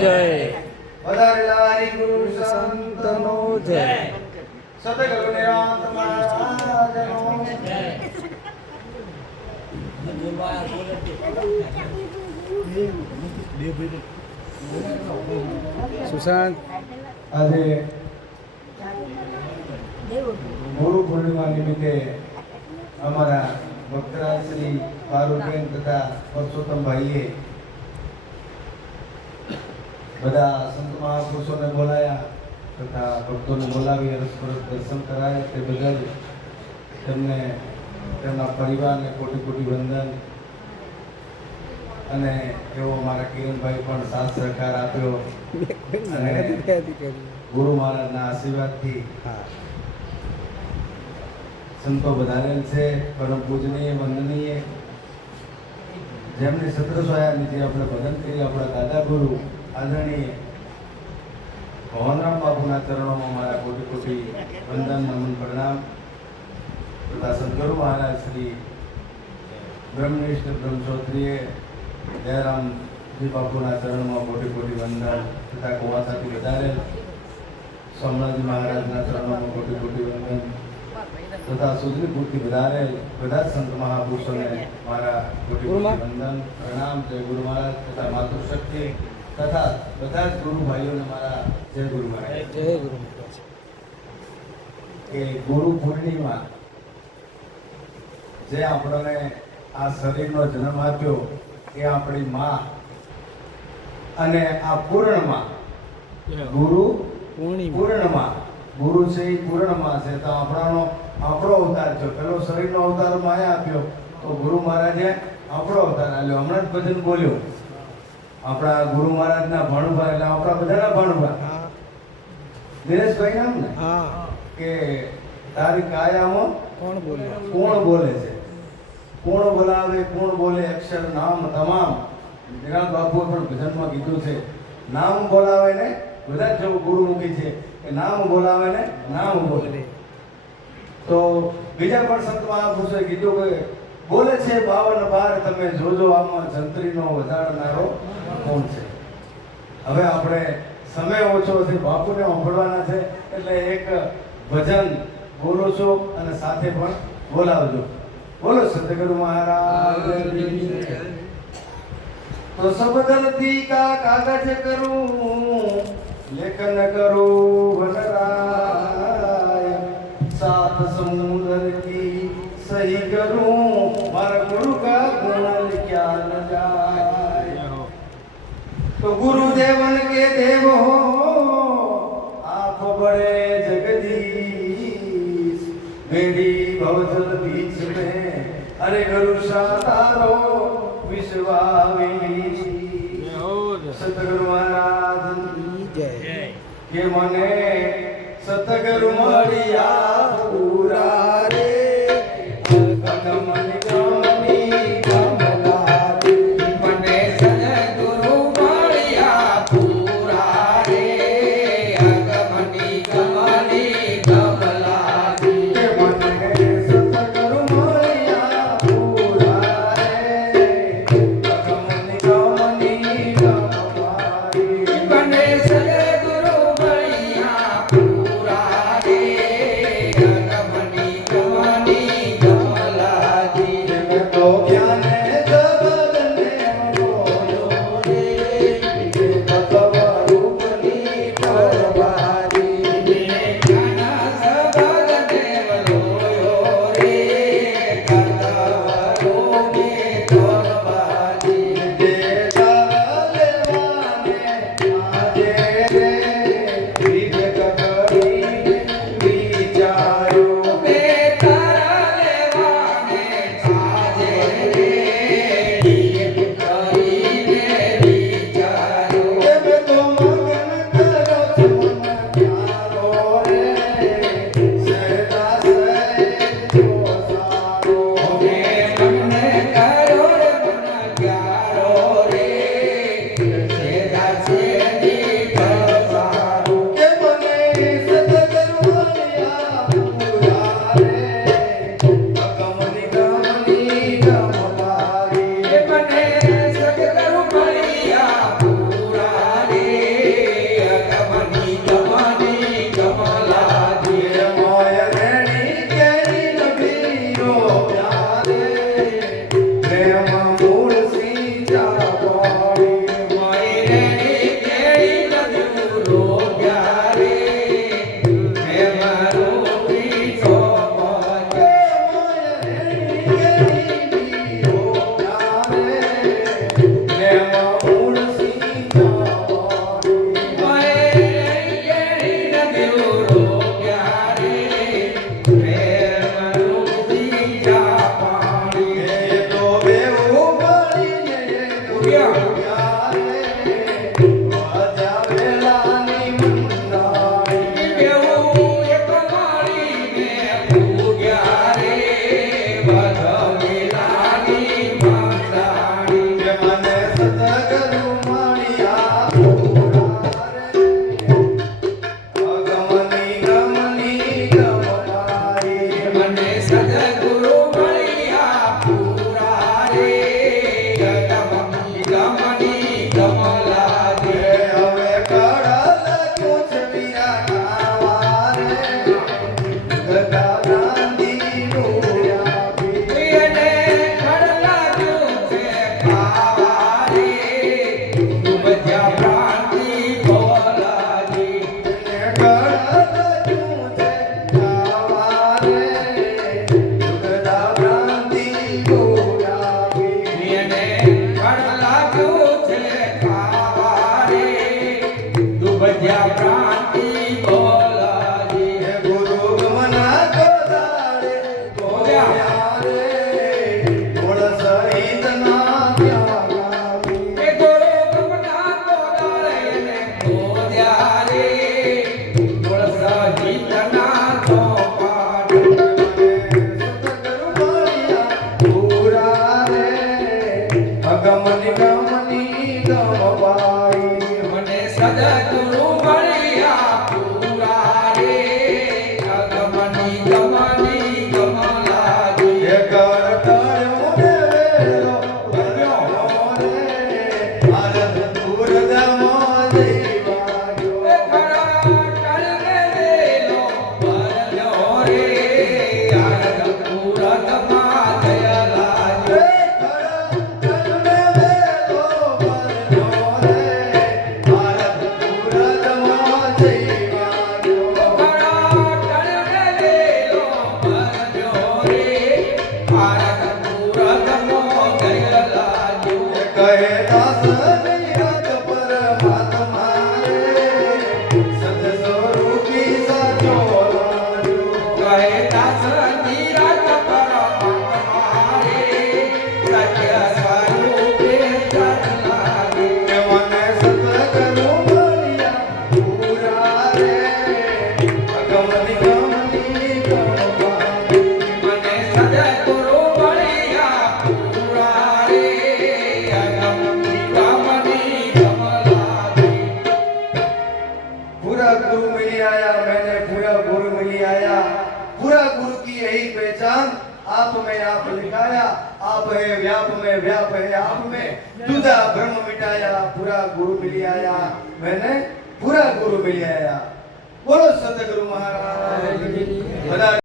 જય. વધારેલા હરિગુરુ સંતનો જય. સતગુરુ નિરાંત મહારાજનો જય. સુશાંત, આજે ગુરુ પૂર્ણિમા નિમિત્તે અમારા ભક્તરાજ શ્રી પારુબેન તથા પરસોત્તમભાઈએ બધા સંત મહાપુરુષોને બોલાયા તથા ભક્તોને બોલાવી અરસપરસ દર્શન કરાયા તે બદલ તેમને તેમના પરિવારને કોટી કોટી વંદન. અને એવો અમારા કિરણભાઈ પણ સાથ સહકાર આપ્યો અને ગુરુ મહારાજના આશીર્વાદથી સંતો વધારેલ છે. પરમ પૂજનીય વંદનીય જેમની 1700 નીચે આપણે ભજન કરી આપણા દાદા ગુરુ આદરણીય મોહનરામ બાપુના ચરણોમાં મારા કોટી કોટી વંદન નમન પ્રણામ તથા સદગુરુ મહારાજ શ્રી બ્રહ્મનિષ્ઠ બ્રહ્મક્ષોત્રીય દયારામજી બાપુના ચરણમાં કોટી કોટી વંદન તથા કુવાસાથી વધારેલ સોમનાથજી મહારાજના ચરણોમાં કોટી કોટી વંદન તથા સુધરીપુરથી વધારેલ બધા સંત મહાપુરુષોને મારા કોટી કોટી વંદન પ્રણામ. જય ગુરુ મહારાજ તથા માતૃશક્તિ તથા બધા જ ગુરુ ભાઈઓને મારા જય ગુરુ મહારાજ. જય ગુરુ મહારાજ. કે ગુરુ પૂર્ણિમા જે આપણને આ શરીરનો જન્મ આપ્યો એ આપણી માં અને આ પૂર્ણમાં ગુરુ પૂર્ણમાં ગુરુ છે એ પૂર્ણમાં છે. તો આપણો અવતાર છે. પેલો શરીરનો અવતાર માયા આપ્યો તો ગુરુ મહારાજે આપણો અવતાર આપ્યો. હમણાં જ ભજન બોલ્યો આપણા ગુરુ મહારાજના ભણુભા એટલે આપણા બધાના ભણુભા દિનેશભાઈ નામ ને કે તારી કાયામાં કોણ બોલે છે, કોણ બોલાવે કોણ બોલે અક્ષર નામ તમામ. નિરાંત બાપુએ પણ ભજનમાં કીધું છે નામ બોલાવે ને બધા જ ગુરુમુખી છે કે નામ બોલાવે ને નામ બોલે. તો બીજા પણ સંત મહાપુરુષોએ કીધું કે બોલે છે 52 બાર તમે જોજો આમાં જંત્રીનો વધારનારો કોણ છે. હવે આપણે સમય ઓછો છે, બાપુને સાંભળવાના છે એટલે એક ભજન બોલું છું અને સાથે પણ બોલાવજો. બોલો સતગુરુ મહારાજ. તો સબદલતી કા કાગજ કરું લેખન કરું વનરાય सात समुद्र की सही करूं मारा गुरु का गुण क्या न जाए. तो गुरुदेवन के देव हो आप बड़े जगदीश मेरी भवजल बीच में अरे गुरु सातारो विश्वामीश. सतगुरु महाराज के मने सतगुरु मरिया पूरा रे कदमनि गमनि कमला रे मने सतगुरु मरिया पूरा रे कदमनि गमनि कमला रे मने सतगुरु मरिया पूरा रे कदमनि गमनि कमला रे मने सतगुरु मरिया पूरा रे સદગુરુ મળ્યા પૂરા રે અગમની ગમની ગમલાજી એ કરતાળ્યો ને વેલો ભર્યો રે આરત પૂરદમો દેવાયો એ ખરા કરને વેલો ભર્યો રે આરત પૂરદમાં દયાલાજી पूरा गुरु मिली आया मैंने पूरा गुरु मिली आया पूरा गुरु की यही पहचान आप में आप लिखाया आप है व्याप में व्याप है आप में दूधा भ्रम मिटाया पूरा गुरु मिली आया मैंने पूरा गुरु मिली आया बोलो सतगुरु महाराज की।